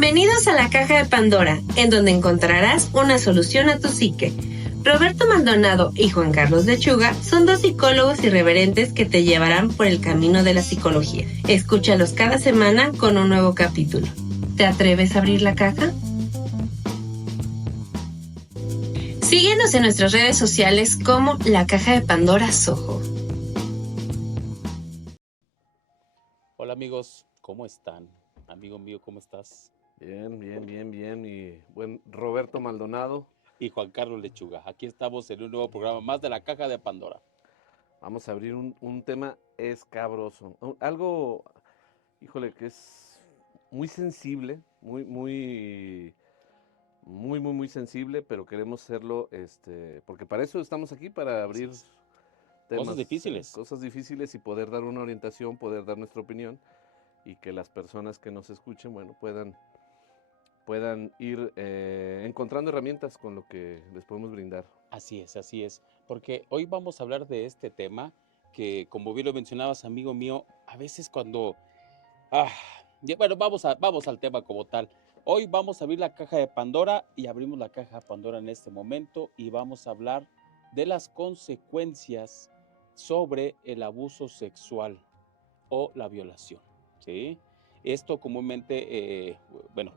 Bienvenidos a la Caja de Pandora, en donde encontrarás una solución a tu psique. Roberto Maldonado y Juan Carlos Lechuga son dos psicólogos irreverentes que te llevarán por el camino de la psicología. Escúchalos cada semana con un nuevo capítulo. ¿Te atreves a abrir la caja? Síguenos en nuestras redes sociales como La Caja de Pandora Soho. Hola amigos, ¿cómo están? Amigo mío, ¿cómo estás? Bien. Y buen Roberto Maldonado. Y Juan Carlos Lechuga. Aquí estamos en un nuevo programa más de La Caja de Pandora. Vamos a abrir un tema escabroso. Algo, híjole, que es muy sensible, muy sensible, pero queremos hacerlo, porque para eso estamos aquí, para abrir temas, Cosas difíciles y poder dar una orientación, poder dar nuestra opinión y que las personas que nos escuchen, bueno, puedan ir encontrando herramientas con lo que les podemos brindar. Así es, porque hoy vamos a hablar de este tema que, como bien lo mencionabas, amigo mío, a veces cuando... bueno, vamos al tema como tal. Hoy vamos a abrir la caja de Pandora y abrimos la caja de Pandora en este momento y vamos a hablar de las consecuencias sobre el abuso sexual o la violación, ¿sí? Esto comúnmente,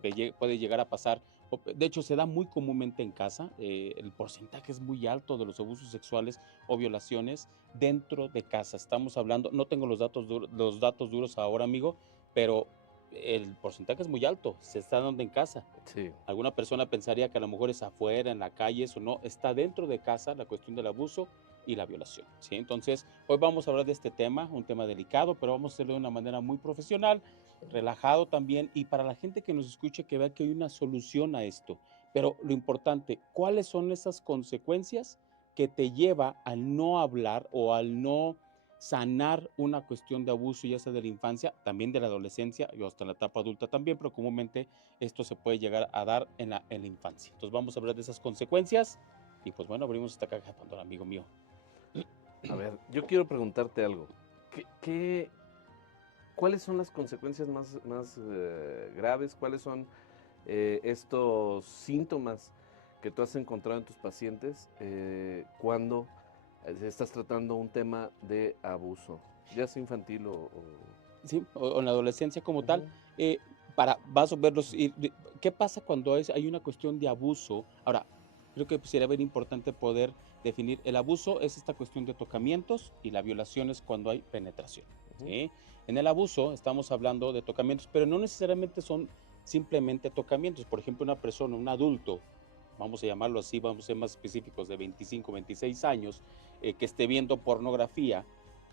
que puede llegar a pasar, de hecho se da muy comúnmente en casa, el porcentaje es muy alto de los abusos sexuales o violaciones dentro de casa. Estamos hablando, no tengo los datos duros ahora, amigo, pero el porcentaje es muy alto, se está dando en casa. Sí. Alguna persona pensaría que a lo mejor es afuera, en la calle, eso no, está dentro de casa la cuestión del abuso y la violación, ¿sí? Entonces, hoy vamos a hablar de este tema, un tema delicado, pero vamos a hacerlo de una manera muy profesional, relajado también, y para la gente que nos escuche, que vea que hay una solución a esto. Pero lo importante, ¿cuáles son esas consecuencias que te lleva al no hablar o al no sanar una cuestión de abuso, ya sea de la infancia, también de la adolescencia y hasta la etapa adulta también, pero comúnmente esto se puede llegar a dar en la infancia? Entonces vamos a hablar de esas consecuencias y pues bueno, abrimos esta caja de Pandora, amigo mío. A ver, yo quiero preguntarte algo. ¿Cuáles son las consecuencias más graves? ¿Cuáles son estos síntomas que tú has encontrado en tus pacientes cuando estás tratando un tema de abuso, ya sea infantil Sí, o en la adolescencia como tal, vas a verlos. ¿Qué pasa cuando hay una cuestión de abuso? Ahora, creo que sería bien importante poder definir. El abuso es esta cuestión de tocamientos y la violación es cuando hay penetración, ¿sí? En el abuso estamos hablando de tocamientos, pero no necesariamente son simplemente tocamientos. Por ejemplo, una persona, un adulto, vamos a llamarlo así, vamos a ser más específicos, de 25, 26 años, que esté viendo pornografía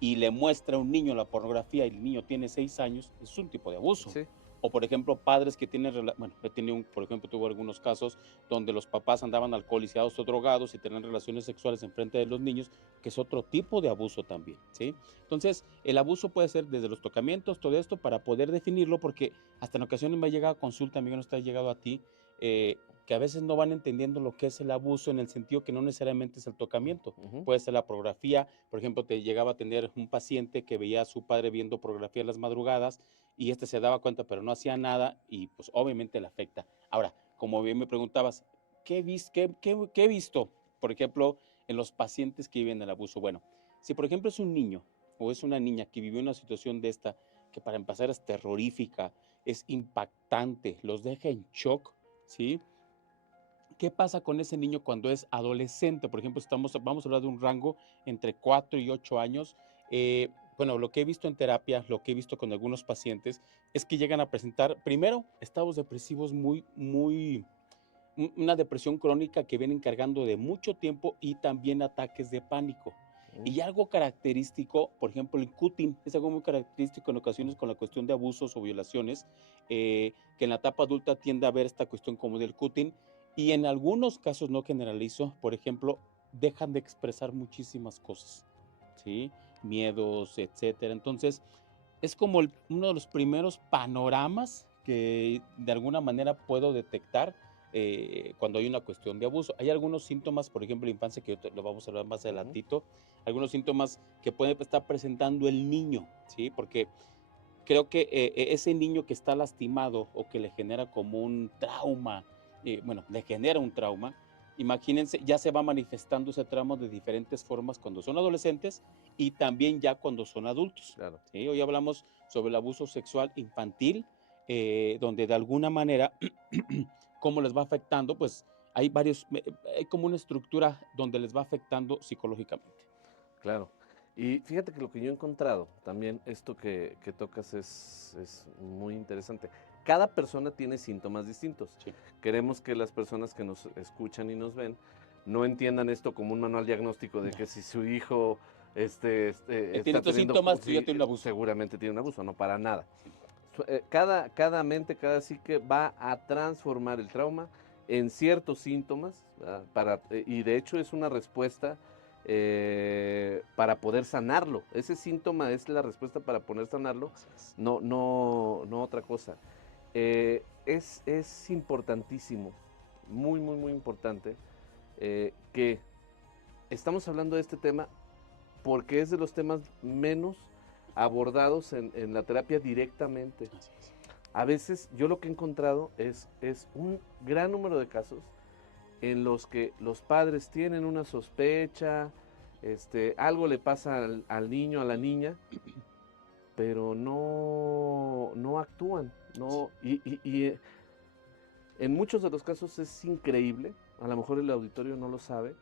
y le muestra a un niño la pornografía y el niño tiene 6 años, es un tipo de abuso. Sí. O por ejemplo, padres que tienen, por ejemplo, tuve algunos casos donde los papás andaban alcoholizados o drogados y tenían relaciones sexuales en frente de los niños, que es otro tipo de abuso también, ¿sí? Entonces, el abuso puede ser desde los tocamientos, todo esto, para poder definirlo, porque hasta en ocasiones me ha llegado a consulta, amigo, no está llegado a ti, que a veces no van entendiendo lo que es el abuso, en el sentido que no necesariamente es el tocamiento. Puede ser la pornografía. Por ejemplo, te llegaba a tener un paciente que veía a su padre viendo pornografía en las madrugadas y se daba cuenta pero no hacía nada y pues obviamente le afecta. Ahora, como bien me preguntabas, ¿qué he visto, por ejemplo, en los pacientes que viven el abuso? Bueno, si por ejemplo es un niño o es una niña que vivió una situación de esta, que para empezar es terrorífica, es impactante, los deja en shock, ¿sí? ¿Qué pasa con ese niño cuando es adolescente? Por ejemplo, vamos a hablar de un rango entre 4 y 8 años. Lo que he visto en terapia, lo que he visto con algunos pacientes, es que llegan a presentar, primero, estados depresivos una depresión crónica que vienen cargando de mucho tiempo y también ataques de pánico. Y algo característico, por ejemplo, el cutting, es algo muy característico en ocasiones con la cuestión de abusos o violaciones, que en la etapa adulta tiende a haber esta cuestión como del cutting, y en algunos casos, no generalizo, por ejemplo, dejan de expresar muchísimas cosas, ¿sí? Miedos, etcétera. Entonces, es como uno de los primeros panoramas que de alguna manera puedo detectar cuando hay una cuestión de abuso. Hay algunos síntomas, por ejemplo, la infancia, que lo vamos a hablar más adelantito, algunos síntomas que puede estar presentando el niño, ¿sí? Porque creo que ese niño que está lastimado o que le genera como un trauma, bueno, le genera un trauma, imagínense, ya se va manifestando ese trauma de diferentes formas cuando son adolescentes y también ya cuando son adultos. Claro. ¿Sí? Hoy hablamos sobre el abuso sexual infantil, donde de alguna manera, cómo les va afectando, pues hay varios, hay como una estructura donde les va afectando psicológicamente. Claro. Y fíjate que lo que yo he encontrado, también esto que tocas es muy interesante. Cada persona tiene síntomas distintos. Sí. Queremos que las personas que nos escuchan y nos ven no entiendan esto como un manual diagnóstico de No. que si su hijo Tiene está estos teniendo, síntomas, tú ya sí, tienes un abuso. seguramente tiene un abuso, no para nada. Sí. Cada mente, cada psique va a transformar el trauma en ciertos síntomas, ¿verdad? Y de hecho es una respuesta para poder sanarlo. Ese síntoma es la respuesta para poder sanarlo, Así es. no otra cosa. Es importantísimo, muy importante, que estamos hablando de este tema porque es de los temas menos abordados en la terapia directamente. Así es. A veces yo lo que he encontrado es un gran número de casos en los que los padres tienen una sospecha, algo le pasa al niño, a la niña, pero no actúan. No, en muchos de los casos es increíble, a lo mejor el auditorio no lo sabe.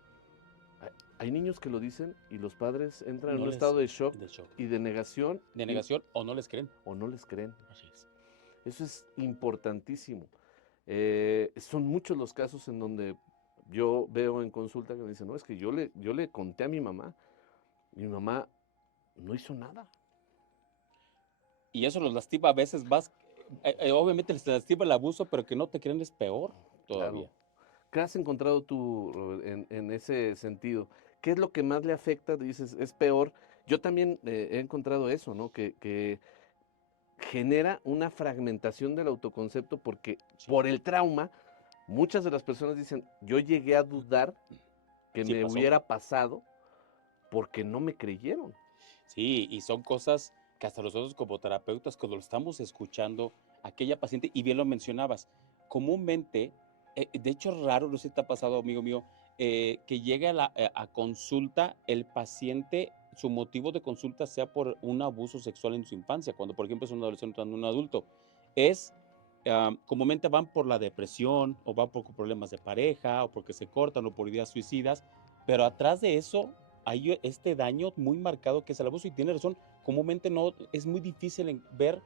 Hay niños que lo dicen y los padres entran en No un les, estado de shock de shock. y de negación De negación o no les creen. o no les creen. Así es. Eso es importantísimo. Son muchos los casos en donde yo veo en consulta que me dicen, no, es que yo le conté a mi mamá no hizo nada. Y eso los lastima a veces más. Obviamente les lastima el abuso, pero que no te creen es peor todavía. Claro. ¿Qué has encontrado tú, Robert, en ese sentido? ¿Qué es lo que más le afecta? Dices, es peor. Yo también he encontrado eso, ¿no? Que genera una fragmentación del autoconcepto porque Sí. por el trauma, muchas de las personas dicen, yo llegué a dudar que Sí me pasó. hubiera pasado porque no me creyeron. Sí, y son cosas que hasta nosotros como terapeutas, cuando lo estamos escuchando, aquella paciente, y bien lo mencionabas, comúnmente, de hecho es raro, no sé si te ha pasado, amigo mío, que llegue a consulta el paciente, su motivo de consulta sea por un abuso sexual en su infancia, cuando por ejemplo es un adolescente o un adulto. Es, comúnmente van por la depresión, o van por problemas de pareja, o porque se cortan, o por ideas suicidas, pero atrás de eso hay este daño muy marcado que es el abuso y tiene razón, comúnmente no, es muy difícil ver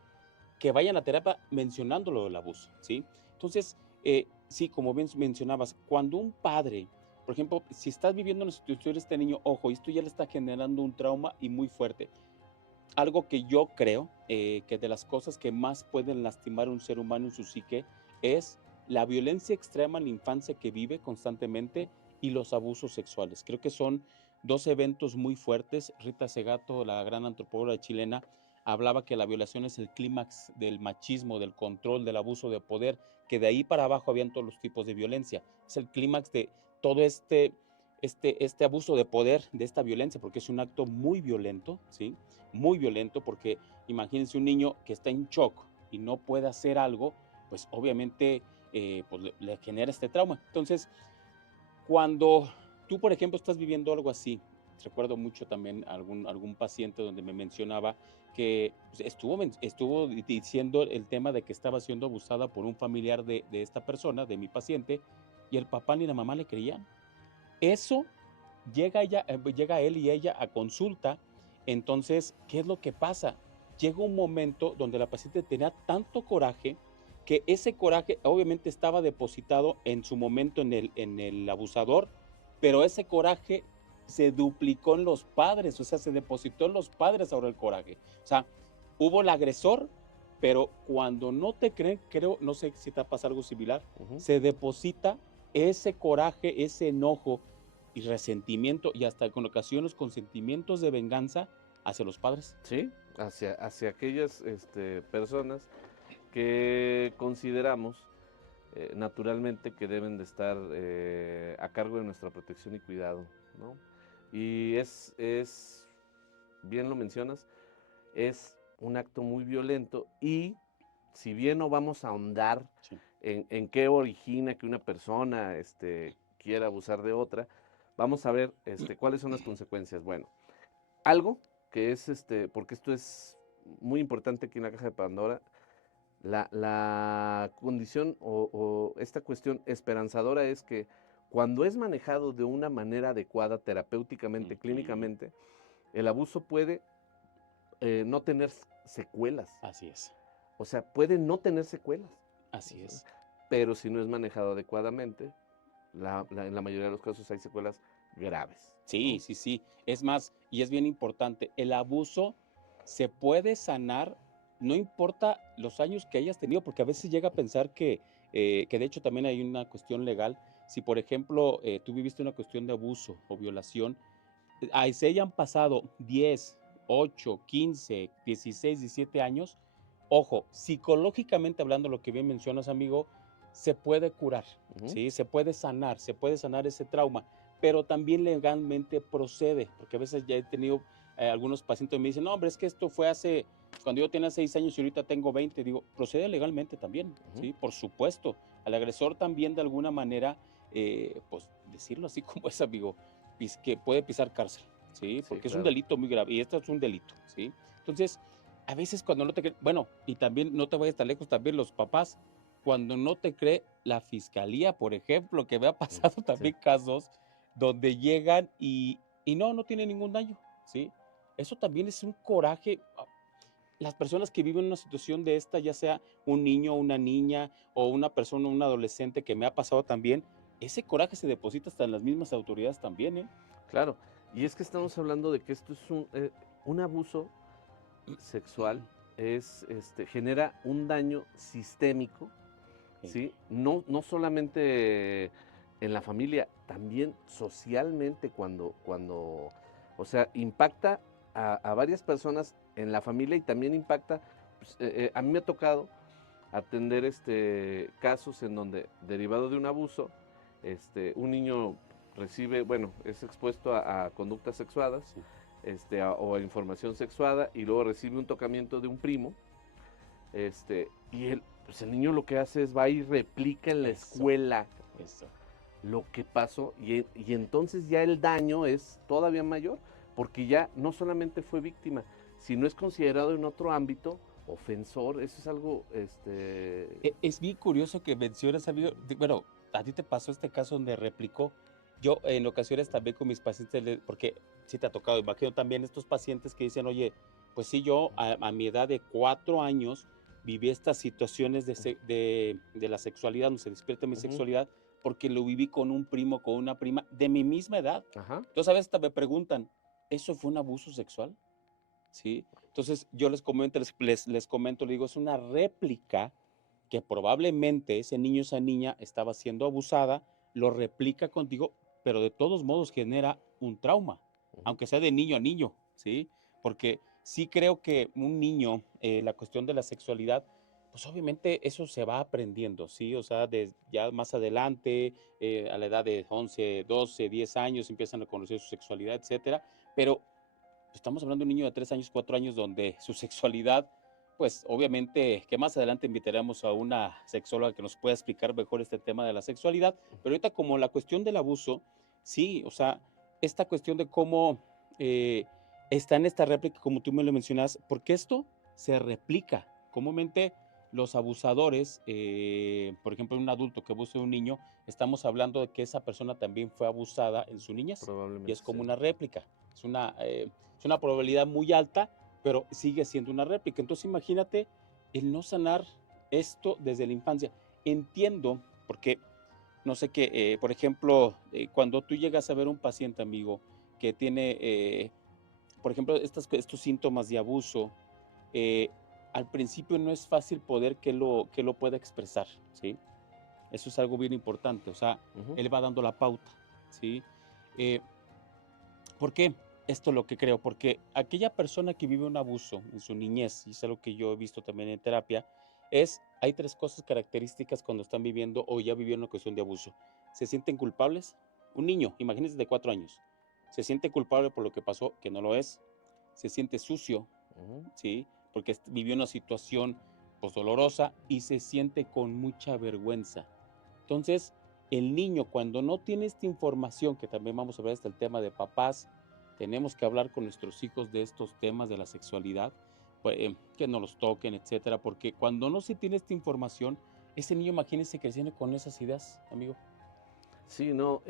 que vayan a terapia mencionando lo del abuso, ¿sí? Entonces, sí, como bien mencionabas, cuando un padre, por ejemplo, si estás viviendo una situación de este niño, ojo, esto ya le está generando un trauma y muy fuerte. Algo que yo creo que de las cosas que más pueden lastimar a un ser humano en su psique es la violencia extrema en la infancia que vive constantemente y los abusos sexuales. Creo que son dos eventos muy fuertes. Rita Segato, la gran antropóloga chilena, hablaba que la violación es el clímax del machismo, del control, del abuso de poder, que de ahí para abajo habían todos los tipos de violencia. Es el clímax de todo este abuso de poder, de esta violencia, porque es un acto muy violento, ¿sí? Muy violento, porque imagínense un niño que está en shock y no puede hacer algo, pues obviamente pues le genera este trauma. Entonces, cuando tú, por ejemplo, estás viviendo algo así, recuerdo mucho también algún paciente donde me mencionaba que pues, estuvo diciendo el tema de que estaba siendo abusada por un familiar de esta persona, de mi paciente, y el papá ni la mamá le creían. Eso llega él y ella a consulta. Entonces, ¿qué es lo que pasa? Llega un momento donde la paciente tenía tanto coraje que ese coraje obviamente estaba depositado en su momento en el abusador, pero ese coraje se duplicó en los padres, o sea, se depositó en los padres ahora el coraje. O sea, hubo el agresor, pero cuando no te creen, creo, no sé si te pasa algo similar, se deposita ese coraje, ese enojo y resentimiento y hasta con ocasiones con sentimientos de venganza hacia los padres. Sí, hacia aquellas personas que consideramos naturalmente que deben de estar a cargo de nuestra protección y cuidado, ¿no? Y bien lo mencionas, es un acto muy violento y si bien no vamos a ahondar Sí. en qué origina que una persona quiera abusar de otra, vamos a ver cuáles son las consecuencias. Bueno, algo que es, porque esto es muy importante aquí en la caja de Pandora, la condición o esta cuestión esperanzadora es que cuando es manejado de una manera adecuada terapéuticamente, clínicamente, el abuso puede no tener secuelas. Así es, O sea, puede no tener secuelas. así es. Pero si no es manejado adecuadamente, en la mayoría de los casos hay secuelas graves. Sí, ¿no? sí, sí. Es más, y es bien importante, el abuso se puede sanar, no importa los años que hayas tenido, porque a veces llega a pensar que de hecho también hay una cuestión legal. Si, por ejemplo, tú viviste una cuestión de abuso o violación, ahí se hayan pasado 10, 8, 15, 16, 17 años, ojo, psicológicamente hablando, lo que bien mencionas, amigo, se puede curar, Ujú. ¿sí? Se puede sanar ese trauma, pero también legalmente procede, porque a veces ya he tenido algunos pacientes que me dicen, no, hombre, es que esto fue hace, cuando yo tenía 6 años y ahorita tengo 20, digo, procede legalmente también, Ujú. ¿sí? Por supuesto, al agresor también de alguna manera, pues decirlo así como es, amigo, que puede pisar cárcel, ¿sí? Sí, Porque es un claro. delito muy grave y esto es un delito, ¿sí? Entonces, a veces cuando no te cree, bueno, y también no te vayas tan lejos, también los papás, cuando no te cree la fiscalía, por ejemplo, que me ha pasado Sí. también casos donde llegan y no tiene ningún daño, ¿sí? Eso también es un coraje. Las personas que viven una situación de esta, ya sea un niño, una niña o una persona, un adolescente que me ha pasado también, ese coraje se deposita hasta en las mismas autoridades también, ¿eh? Claro. Y es que estamos hablando de que esto es un abuso sexual, genera un daño sistémico, Sí, ¿sí? No solamente en la familia, también socialmente o sea, impacta a varias personas en la familia y también impacta, pues, a mí me ha tocado atender casos en donde, derivado de un abuso, un niño recibe, bueno, es expuesto a conductas sexuadas, sí. o a información sexuada, y luego recibe un tocamiento de un primo, y pues el niño lo que hace es va y replica en la Eso, escuela eso. lo que pasó, y entonces ya el daño es todavía mayor, porque ya no solamente fue víctima, sino es considerado en otro ámbito ofensor. Eso es algo, Es bien curioso que mencionas, amigo. Bueno, a ti te pasó este caso donde replicó. Yo en ocasiones también con mis pacientes, porque sí te ha tocado, imagino también estos pacientes que dicen, oye, pues sí, yo a mi edad de 4 años viví estas situaciones de la sexualidad, donde se despierta mi Ujú. sexualidad, porque lo viví con un primo, con una prima de mi misma edad. Ajá. Entonces a veces hasta me preguntan, ¿eso fue un abuso sexual? ¿Sí? Entonces yo les comento, les digo, es una réplica que probablemente ese niño, esa niña estaba siendo abusada, lo replica contigo, pero de todos modos genera un trauma, Ujú. aunque sea de niño a niño, ¿sí? Porque sí creo que un niño, la cuestión de la sexualidad, pues obviamente eso se va aprendiendo, ¿sí? O sea, ya más adelante, a la edad de 11, 12, 10 años, empiezan a conocer su sexualidad, etcétera, pero estamos hablando de un niño de 3 años, 4 años, donde su sexualidad, pues obviamente que más adelante invitaremos a una sexóloga que nos pueda explicar mejor este tema de la sexualidad, pero ahorita como la cuestión del abuso, sí, o sea, esta cuestión de cómo eh, está en esta réplica, como tú me lo mencionas, porque esto se replica. Comúnmente los abusadores, por ejemplo, un adulto que abuse de un niño, estamos hablando de que esa persona también fue abusada en su niñez y es Probablemente como sí. una réplica. Es una probabilidad muy alta, pero sigue siendo una réplica. Entonces imagínate el no sanar esto desde la infancia. Entiendo, porque no sé qué, por ejemplo, cuando tú llegas a ver un paciente, amigo, que tiene, por ejemplo, estos síntomas de abuso, eh, al principio no es fácil poder que lo pueda expresar, ¿sí? Eso es algo bien importante, o sea, Ujú. él va dando la pauta, ¿sí? Eh, ¿Por qué? Esto es lo que creo, porque aquella persona que vive un abuso en su niñez, y es algo que yo he visto también en terapia, hay 3 cosas características cuando están viviendo o ya vivieron una cuestión de abuso. Se sienten culpables. Un niño, imagínense de 4 años, se siente culpable por lo que pasó, que no lo es. Se siente sucio, Ujú. ¿sí? porque vivió una situación pues dolorosa y se siente con mucha vergüenza. Entonces, el niño cuando no tiene esta información, que también vamos a ver hasta el tema de papás, tenemos que hablar con nuestros hijos de estos temas de la sexualidad, pues, que no los toquen, etcétera, porque cuando no se tiene esta información, ese niño, imagínense creciendo con esas ideas, amigo. Sí, no,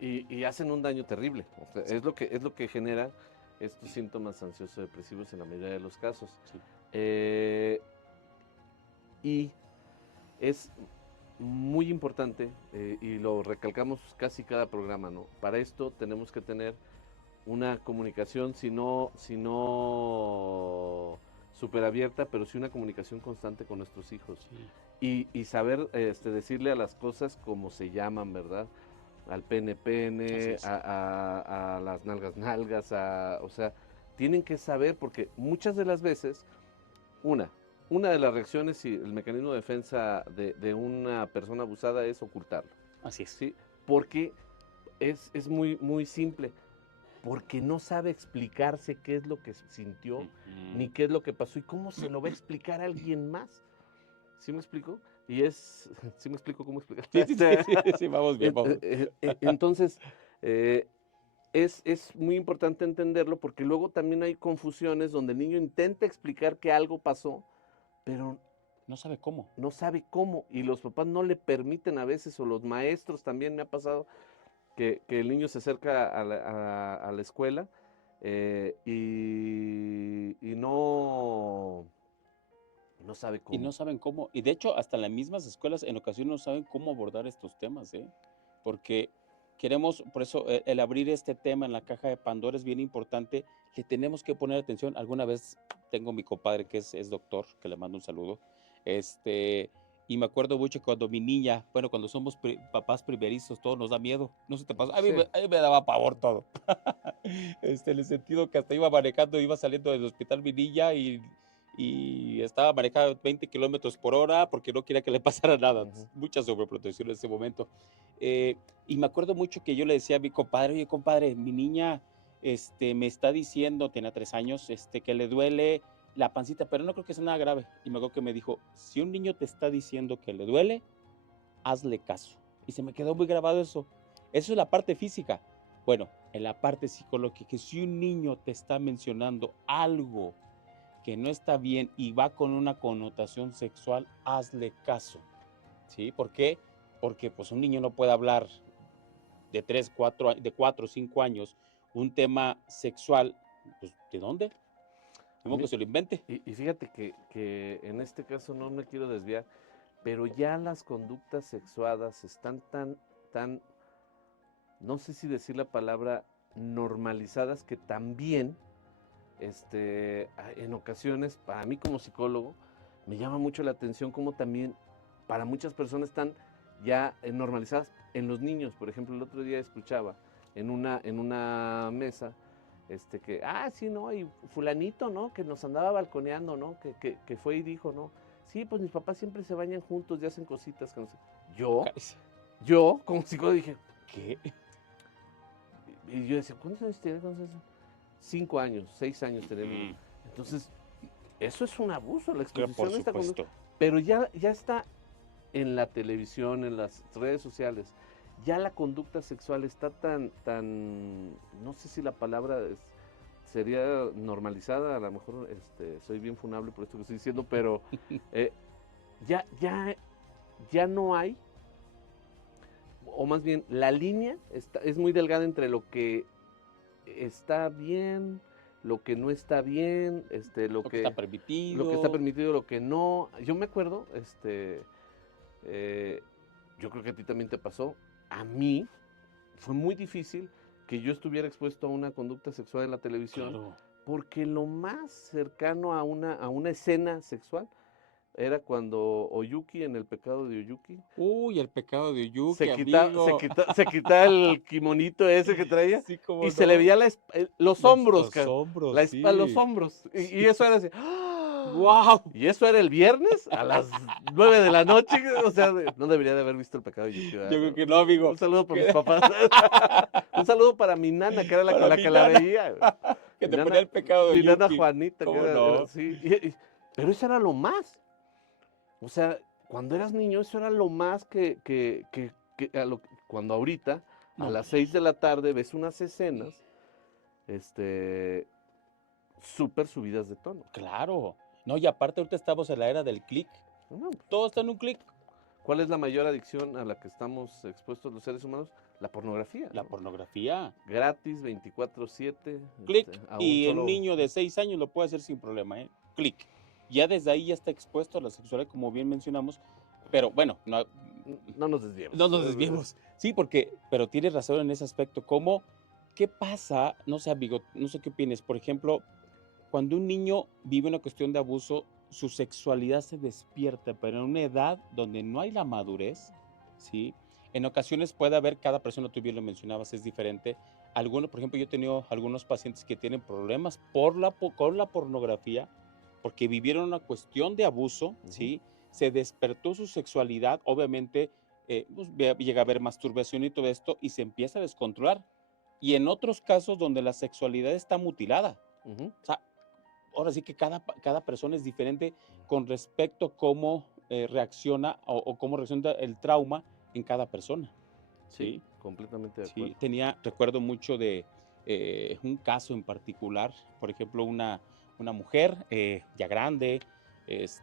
y hacen un daño terrible. O sea, Sí. es lo que genera estos síntomas ansioso-depresivos en la mayoría de los casos. Sí. Y es muy importante, y lo recalcamos casi cada programa, ¿no? Para esto tenemos que tener una comunicación, si no súper abierta, pero sí una comunicación constante con nuestros hijos. Sí. Y saber decirle a las cosas como se llaman, ¿verdad? Al pene Así pene, es. a las nalgas nalgas, o sea, tienen que saber, porque muchas de las veces, una de las reacciones y el mecanismo de defensa de una persona abusada es ocultarlo, Así es. ¿sí? Porque es muy, muy simple, porque no sabe explicarse qué es lo que sintió, ni qué es lo que pasó, y cómo se lo va a explicar a alguien más. ¿Sí me explico? Y ¿sí me explico cómo explicar? Sí, vamos bien, vamos. Entonces, es muy importante entenderlo, porque luego también hay confusiones donde el niño intenta explicar que algo pasó, pero no sabe cómo. No sabe cómo, y los papás no le permiten a veces, o los maestros también me ha pasado, que el niño se acerca a la escuela y no sabe Y cómo. no saben cómo. Y de hecho, hasta las mismas escuelas en ocasiones no saben cómo abordar estos temas, ¿eh? Porque queremos, por eso el abrir este tema en la caja de Pandora es bien importante, que tenemos que poner atención. Alguna vez tengo mi compadre que es doctor, que le mando un saludo, y me acuerdo mucho cuando mi niña, bueno, cuando somos papás primerizos, todo nos da miedo, no se te pasa, Sí. a mí me daba pavor todo, en el sentido que hasta iba manejando, iba saliendo del hospital mi niña y estaba manejando 20 kilómetros por hora porque no quería que le pasara nada. Mucha sobreprotección en ese momento. Y me acuerdo mucho que yo le decía a mi compadre, oye, compadre, mi niña me está diciendo, tenía 3 años, que le duele la pancita, pero no creo que sea nada grave. Y me acuerdo que me dijo, si un niño te está diciendo que le duele, hazle caso. Y se me quedó muy grabado eso. Eso es la parte física. Bueno, en la parte psicológica, que si un niño te está mencionando algo que no está bien y va con una connotación sexual, hazle caso, ¿sí? ¿Por qué? Porque pues un niño no puede hablar de 4 o 5 años un tema sexual, pues ¿de dónde? ¿Cómo que se lo invente? Y fíjate que en este caso no me quiero desviar, pero ya las conductas sexuadas están tan, no sé si decir la palabra, normalizadas, que también en ocasiones, para mí como psicólogo, me llama mucho la atención cómo también para muchas personas están ya normalizadas en los niños. Por ejemplo, el otro día escuchaba en una mesa sí, ¿no? Y fulanito, ¿no? Que nos andaba balconeando, ¿no? Que fue y dijo, ¿no? Sí, pues mis papás siempre se bañan juntos y hacen cositas. Que no sé. Yo, como psicólogo, dije, ¿qué? Y yo decía, ¿cuántos años tienes? 5 años, 6 años tenemos. Entonces, eso es un abuso, la exposición Por a esta supuesto. conducta. Pero ya está en la televisión, en las redes sociales. Ya la conducta sexual está tan, no sé si la palabra sería normalizada, a lo mejor soy bien funable por esto que estoy diciendo, pero ya no hay, o más bien la línea es muy delgada entre lo que está bien, lo que no está bien, lo que está permitido. Lo que está permitido, lo que no. Yo me acuerdo, yo creo que a ti también te pasó. A mí fue muy difícil que yo estuviera expuesto a una conducta sexual en la televisión, Claro. porque lo más cercano a una escena sexual era cuando Oyuki, en El pecado de Oyuki, Uy, el pecado de Oyuki, se quita el kimonito ese que traía, sí, cómo y no. se le veía los hombros, Los hombros, la sí. espalda, los hombros, y eso era así. ¡Wow! Y eso era el viernes a las 9 de la noche. O sea, no debería de haber visto El pecado de Oyuki. Yo creo que no, amigo. Un saludo para mis papás. Un saludo para mi nana, que era la que la veía. Que te ponía el pecado de mi nana Yuki. Juanita. ¿Cómo era no? así. Pero eso era lo más. O sea, cuando eras niño, eso era lo más cuando ahorita, a No, las 6 de la tarde, ves unas escenas, súper subidas de tono. claro. No, y aparte ahorita estamos en la era del clic. No, Todo está en un clic. ¿cuál es la mayor adicción a la que estamos expuestos los seres humanos? La pornografía. La ¿no? pornografía. Gratis, 24/7. Clic. A un Y el solo... niño de 6 años lo puede hacer sin problema, ¿eh? Clic. Ya desde ahí ya está expuesto a la sexualidad, como bien mencionamos. Pero bueno, No nos desviemos. no nos desviemos. Sí, pero tienes razón en ese aspecto. ¿Qué pasa? No sé, amigo, no sé qué opinas. Por ejemplo, cuando un niño vive una cuestión de abuso, su sexualidad se despierta, pero en una edad donde no hay la madurez, ¿sí? En ocasiones puede haber, cada persona, tú bien lo mencionabas, es diferente. Algunos, por ejemplo, yo he tenido algunos pacientes que tienen problemas con la pornografía, porque vivieron una cuestión de abuso, ¿sí? Se despertó su sexualidad, obviamente, pues, llega a haber masturbación y todo esto, y se empieza a descontrolar. Y en otros casos donde la sexualidad está mutilada. O sea, ahora sí que cada persona es diferente con respecto a cómo reacciona o cómo reacciona el trauma en cada persona. Sí, Sí, completamente de acuerdo. sí. Recuerdo mucho de un caso en particular, por ejemplo, una mujer ya grande, pues,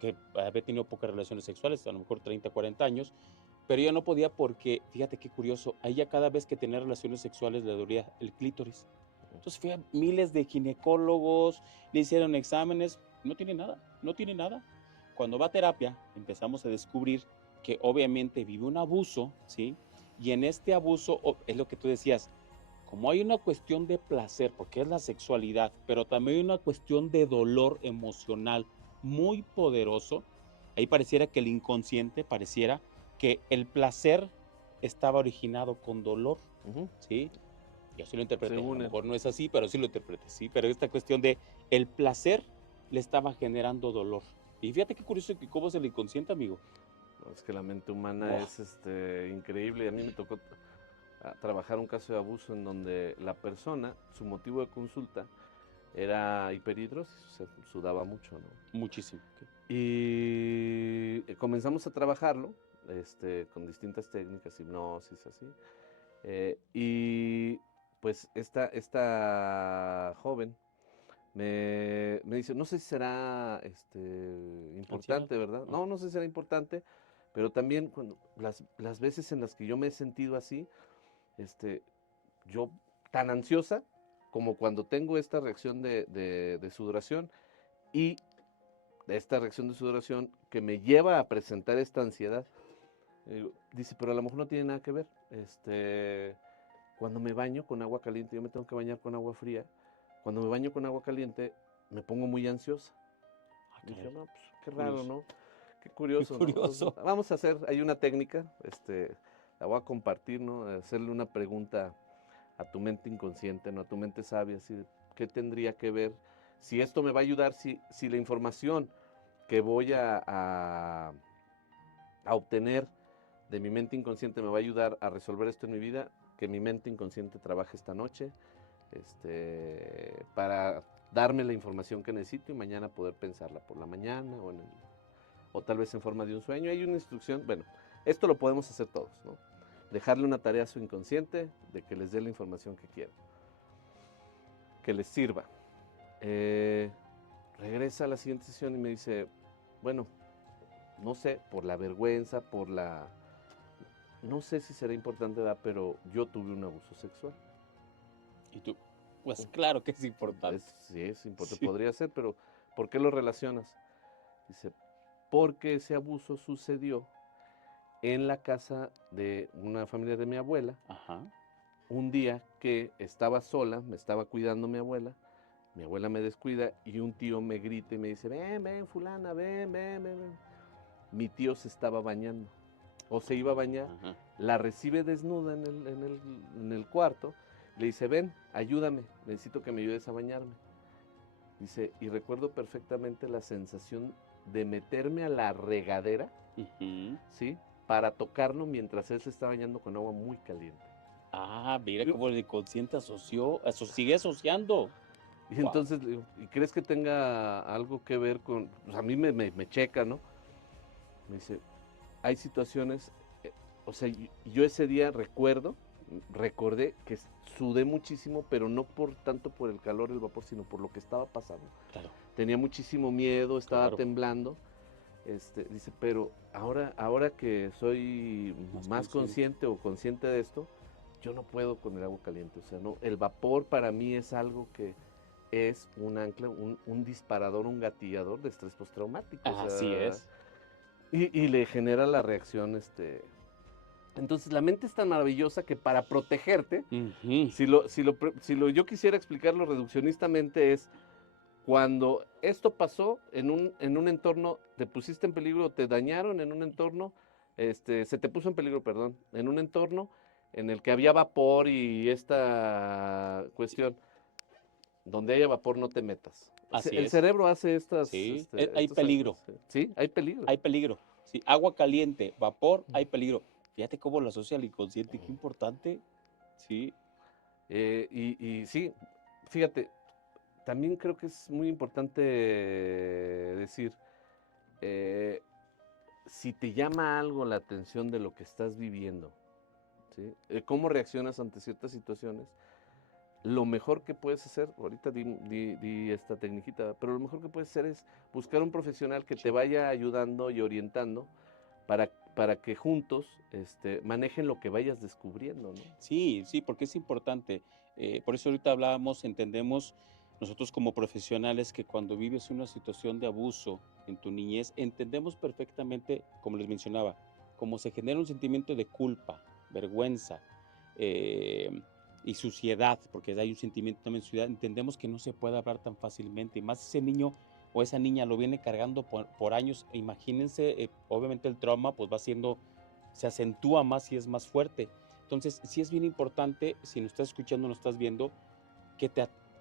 que había tenido pocas relaciones sexuales, a lo mejor 30, 40 años, pero ella no podía porque, fíjate qué curioso, a ella cada vez que tenía relaciones sexuales le dolía el clítoris. Entonces fue a miles de ginecólogos, le hicieron exámenes, no tiene nada, no tiene nada. Cuando va a terapia, empezamos a descubrir que obviamente vive un abuso, ¿sí? Y en este abuso, es lo que tú decías, como hay una cuestión de placer, porque es la sexualidad, pero también hay una cuestión de dolor emocional muy poderoso, ahí pareciera que el inconsciente, pareciera que el placer estaba originado con dolor, ¿sí? Yo sí lo interpreté, a lo mejor no es así, pero sí lo interpreté, sí, pero esta cuestión de el placer le estaba generando dolor. Y fíjate qué curioso que cómo es el inconsciente, amigo. Es que la mente humana Wow. es increíble. A mí me tocó trabajar un caso de abuso en donde la persona, su motivo de consulta era hiperhidrosis, o sea, sudaba mucho, ¿no? Muchísimo. Y comenzamos a trabajarlo con distintas técnicas, hipnosis, así. Y pues esta joven me dice, no sé si será importante, ¿verdad? No. No sé si será importante, pero también cuando las veces en las que yo me he sentido así, yo tan ansiosa como cuando tengo esta reacción de sudoración y esta reacción de sudoración que me lleva a presentar esta ansiedad. Dice, pero a lo mejor no tiene nada que ver. Cuando me baño con agua caliente, yo me tengo que bañar con agua fría. Cuando me baño con agua caliente, me pongo muy ansiosa. Dije, no, pues qué raro, ¿no? Qué curioso, Qué curioso. ¿no? Vamos a hacer, hay una técnica, la voy a compartir, ¿no? Hacerle una pregunta a tu mente inconsciente, ¿no? A tu mente sabia, así, ¿qué tendría que ver? Si esto me va a ayudar, si la información que voy a obtener de mi mente inconsciente me va a ayudar a resolver esto en mi vida, que mi mente inconsciente trabaje esta noche, para darme la información que necesito y mañana poder pensarla por la mañana o tal vez en forma de un sueño. Hay una instrucción, bueno, esto lo podemos hacer todos, ¿no? Dejarle una tarea a su inconsciente de que les dé la información que quieran, que les sirva. Regresa a la siguiente sesión y me dice, bueno, no sé, por la vergüenza, no sé si será importante, ¿verdad? Pero yo tuve un abuso sexual. Y tú, pues claro que es importante. Sí, es importante, Sí. podría ser, pero ¿por qué lo relacionas? Dice, porque ese abuso sucedió en la casa de una familia de mi abuela. Ajá. Un día que estaba sola, me estaba cuidando mi abuela me descuida y un tío me grita y me dice, ven, fulana, ven. Mi tío se estaba bañando o se iba a bañar, Ajá. la recibe desnuda en el cuarto, le dice, ven, ayúdame, necesito que me ayudes a bañarme. Dice, y recuerdo perfectamente la sensación de meterme a la regadera, ¿sí? Para tocarlo mientras él se está bañando con agua muy caliente. Ah, mira cómo el inconsciente sigue asociando. Y Wow. entonces, le digo, ¿y crees que tenga algo que ver con, pues a mí me checa, ¿no? Me dice, hay situaciones, o sea, yo ese día recordé que sudé muchísimo, pero no por tanto por el calor del vapor, sino por lo que estaba pasando. Claro, Tenía muchísimo miedo, estaba claro. temblando. Dice, pero ahora que soy más consciente o consciente de esto, yo no puedo con el agua caliente. O sea, no, el vapor para mí es algo que es un ancla, un disparador, un gatillador de estrés postraumático. O Así sea, es. y le genera la reacción. Entonces, la mente es tan maravillosa que para protegerte, Ujú. si yo quisiera explicarlo reduccionistamente, es cuando esto pasó en un entorno, te pusiste en peligro, te dañaron en un entorno, se te puso en peligro, perdón, en un entorno en el que había vapor y esta cuestión, donde haya vapor no te metas. Así El es. cerebro hace Sí, hay estos peligro. sí, hay peligro. Hay peligro. Sí, agua caliente, vapor, hay peligro. Fíjate cómo lo asocia al inconsciente, qué importante. Sí, Y sí, fíjate, también creo que es muy importante decir, eh, si te llama algo la atención de lo que estás viviendo, ¿sí? ¿Cómo reaccionas ante ciertas situaciones? Lo mejor que puedes hacer, ahorita di esta tecniquita, pero lo mejor que puedes hacer es buscar un profesional que te vaya ayudando y orientando para que juntos manejen lo que vayas descubriendo, ¿no? sí, sí, porque es importante. Por eso ahorita hablábamos, entendemos nosotros como profesionales que cuando vives una situación de abuso en tu niñez, entendemos perfectamente, como les mencionaba, cómo se genera un sentimiento de culpa, vergüenza eh, y suciedad, porque hay un sentimiento también de suciedad, entendemos que no se puede hablar tan fácilmente, y más ese niño o esa niña lo viene cargando por años. E imagínense, obviamente el trauma pues va siendo, se acentúa más y es más fuerte. Entonces, sí es bien importante, si nos estás escuchando, nos estás viendo, que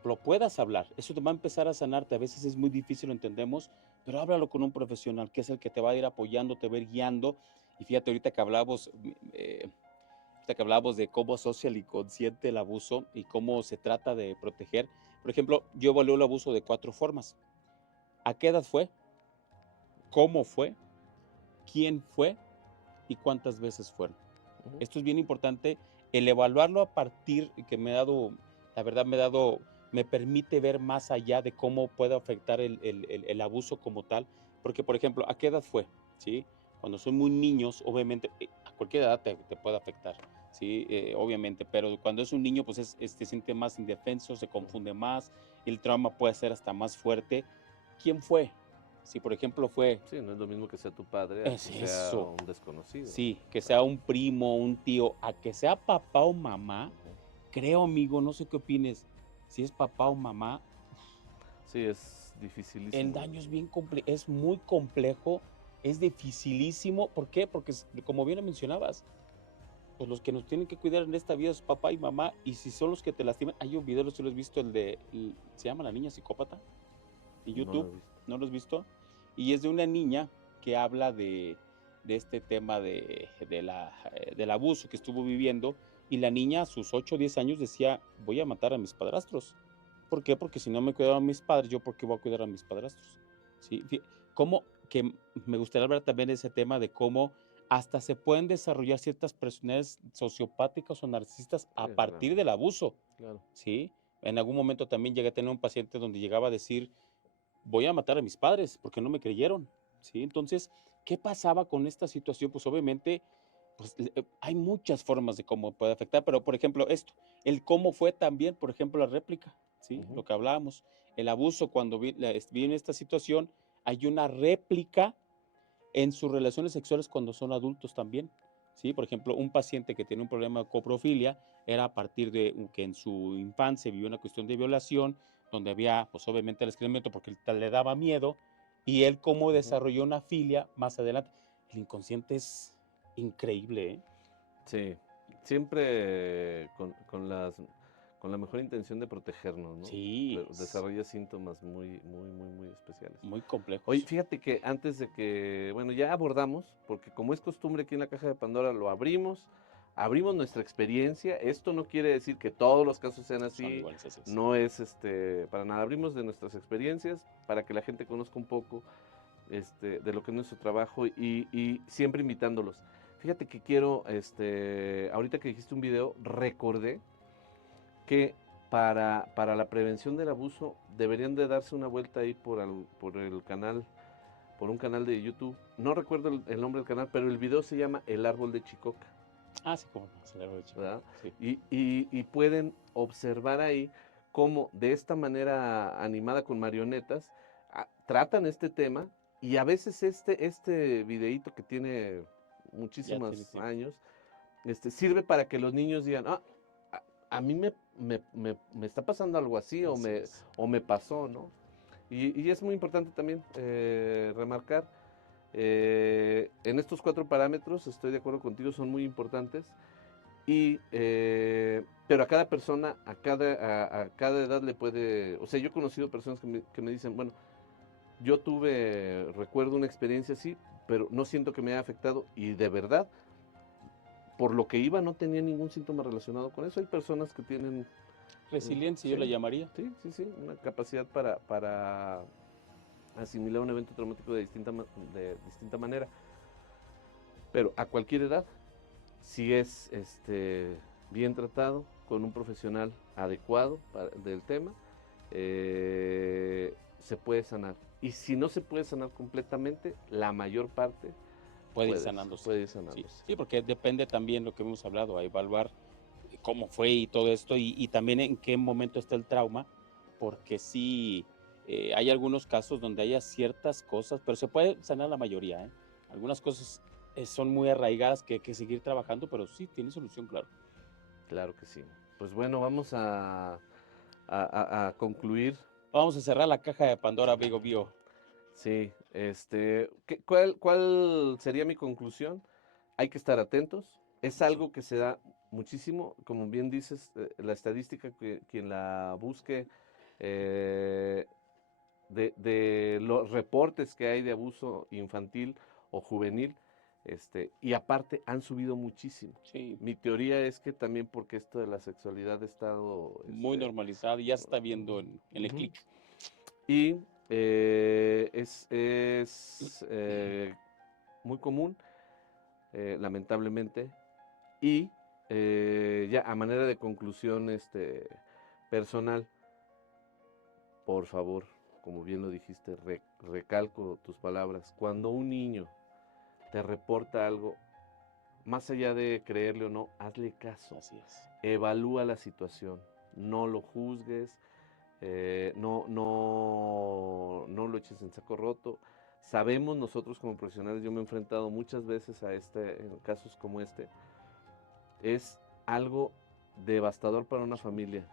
lo puedas hablar. Eso te va a empezar a sanarte. A veces es muy difícil, lo entendemos, pero háblalo con un profesional, que es el que te va a ir apoyando, te va a ir guiando. Y fíjate, ahorita que hablábamos de cómo asocia el inconsciente el abuso y cómo se trata de proteger. Por ejemplo, yo evalúo el abuso de 4 formas. ¿A qué edad fue? ¿Cómo fue? ¿Quién fue? ¿Y cuántas veces fueron? Ujú. Esto es bien importante, el evaluarlo a partir que la verdad me permite ver más allá de cómo puede afectar el abuso como tal, porque por ejemplo, ¿a qué edad fue? ¿Sí? Cuando son muy niños, obviamente, a cualquier edad te puede afectar, ¿sí? Obviamente, pero cuando es un niño, pues se siente más indefenso, se confunde más, el trauma puede ser hasta más fuerte. ¿Quién fue? Si por ejemplo fue, Sí, no es lo mismo que sea tu padre a es que sea eso. un desconocido. Sí, que sea Claro. un primo, un tío, a que sea papá o mamá, Ujú. creo, amigo, no sé qué opines, si es papá o mamá, Sí, es el dificilísimo. daño es muy complejo, es dificilísimo. ¿Por qué? Porque, como bien mencionabas, pues los que nos tienen que cuidar en esta vida es papá y mamá, y si son los que te lastiman, hay un video, no sé si lo has visto, se llama La Niña Psicópata, en No lo YouTube, he visto. ¿no lo has visto? Y es de una niña que habla de este tema del abuso que estuvo viviendo, y la niña a sus 8 o 10 años decía, voy a matar a mis padrastros. ¿Por qué? Porque si no me cuidaban mis padres, ¿yo por qué voy a cuidar a mis padrastros? ¿Sí? Cómo que me gustaría hablar también de ese tema de cómo hasta se pueden desarrollar ciertas personalidades sociopáticas o narcisistas Sí, a claro, partir del abuso, claro. ¿sí? En algún momento también llegué a tener un paciente donde llegaba a decir, voy a matar a mis padres porque no me creyeron, ¿sí? Entonces, ¿qué pasaba con esta situación? Pues obviamente, pues hay muchas formas de cómo puede afectar, pero por ejemplo esto, el cómo fue también, por ejemplo, la réplica, ¿sí? Ujú. Lo que hablábamos, el abuso cuando viene esta situación, hay una réplica en sus relaciones sexuales cuando son adultos también, ¿sí? Por ejemplo, un paciente que tiene un problema de coprofilia era a partir de que en su infancia vivió una cuestión de violación, donde había, pues obviamente el excremento porque le daba miedo, y él cómo Ujú. desarrolló una filia más adelante. El inconsciente es increíble, ¿eh? Sí, siempre con la mejor intención de protegernos, ¿no? Sí, Pero desarrolla síntomas muy especiales. muy Oye, complejos. fíjate que antes de que, bueno, ya abordamos, porque como es costumbre aquí en la caja de Pandora, lo abrimos, abrimos nuestra experiencia. Esto no quiere decir que todos los casos sean Son así, iguales, así es. no es para nada. Abrimos de nuestras experiencias para que la gente conozca un poco de lo que es nuestro trabajo y siempre invitándolos. Fíjate que quiero, ahorita que dijiste un video, recordé que para la prevención del abuso deberían de darse una vuelta ahí por el canal, por un canal de YouTube. No recuerdo el nombre del canal, pero el video se llama El Árbol de Chicoca. Ah, sí, como no, se le ha hecho. ¿Verdad? Sí. Y pueden observar ahí cómo de esta manera animada con marionetas tratan este tema, y a veces este videíto que tiene muchísimos años sirve para que los niños digan, a mí me está pasando algo así, o me pasó, ¿no? Y es muy importante también remarcar, en estos 4 parámetros, estoy de acuerdo contigo, son muy importantes, pero a cada persona, a cada edad le puede, o sea, yo he conocido personas que me dicen, bueno, yo recuerdo una experiencia así, pero no siento que me haya afectado, y de verdad, por lo que iba, no tenía ningún síntoma relacionado con eso. Hay personas que tienen Resiliencia, yo sí, la llamaría. Sí, una capacidad para asimilar un evento traumático de distinta manera. Pero a cualquier edad, si es bien tratado, con un profesional adecuado del tema, se puede sanar. Y si no se puede sanar completamente, la mayor parte puede ir sanándose. Sí, sí, porque depende también lo que hemos hablado, a evaluar cómo fue y todo esto, y también en qué momento está el trauma, porque sí, hay algunos casos donde haya ciertas cosas, pero se puede sanar la mayoría, ¿eh? Algunas cosas son muy arraigadas que hay que seguir trabajando, pero sí, tiene solución, claro. Claro que sí. Pues bueno, vamos a concluir. Vamos a cerrar la caja de Pandora, amigo mío. Sí, ¿cuál sería mi conclusión? Hay que estar atentos. Es algo que se da muchísimo, como bien dices, la estadística, quien la busque, de los reportes que hay de abuso infantil o juvenil, y aparte han subido muchísimo. Sí. Mi teoría es que también porque esto de la sexualidad ha estado muy normalizado, y ya se está viendo en el clic. Y es muy común, lamentablemente. Y ya a manera de conclusión personal, por favor, como bien lo dijiste, recalco tus palabras, cuando un niño te reporta algo, más allá de creerle o no, hazle caso. Así es. Evalúa la situación, no lo juzgues, no lo eches en saco roto. Sabemos nosotros como profesionales, yo me he enfrentado muchas veces en casos como es algo devastador para una familia.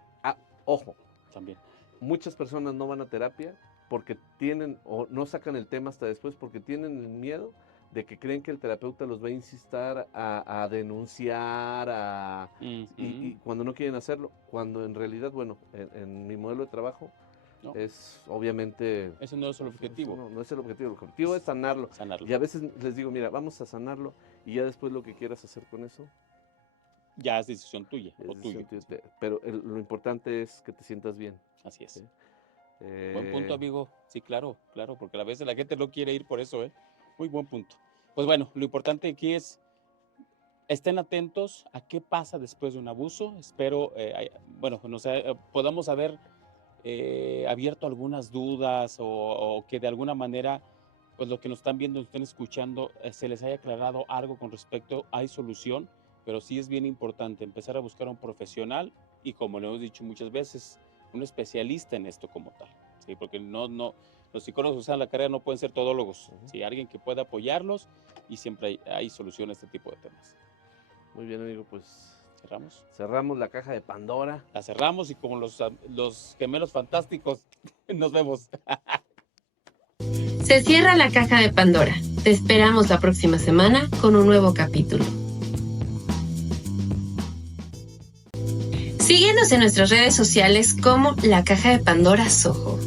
Ojo, también muchas personas no van a terapia porque tienen, o no sacan el tema hasta después, porque tienen el miedo de que creen que el terapeuta los va a instar a denunciar, y cuando no quieren hacerlo, cuando en realidad, bueno, en mi modelo de trabajo, no, es obviamente... Ese no es el objetivo. No es el objetivo es sanarlo. Y a veces les digo, mira, vamos a sanarlo, y ya después lo que quieras hacer con eso, ya es decisión tuya, o tuyo. Pero lo importante es que te sientas bien. Así es. ¿Sí? Buen punto, amigo. Sí, claro, porque a veces la gente no quiere ir por eso, ¿eh? Muy buen punto. Pues bueno, lo importante aquí es, estén atentos a qué pasa después de un abuso. Espero, podamos haber abierto algunas dudas, o que de alguna manera, pues lo que nos están viendo, nos estén escuchando, se les haya aclarado algo con respecto. Hay solución, pero sí es bien importante empezar a buscar a un profesional, y como lo hemos dicho muchas veces, un especialista en esto como tal, ¿sí? Porque los psicólogos que usan la carrera no pueden ser todólogos, ¿sí? Alguien que pueda apoyarlos, y siempre hay solución a este tipo de temas. Muy bien, amigo, pues ¿cerramos? Cerramos la caja de Pandora. La cerramos, y como los gemelos fantásticos, nos vemos. Se cierra la caja de Pandora. Te esperamos la próxima semana con un nuevo capítulo. Síguenos en nuestras redes sociales como La Caja de Pandora Soho.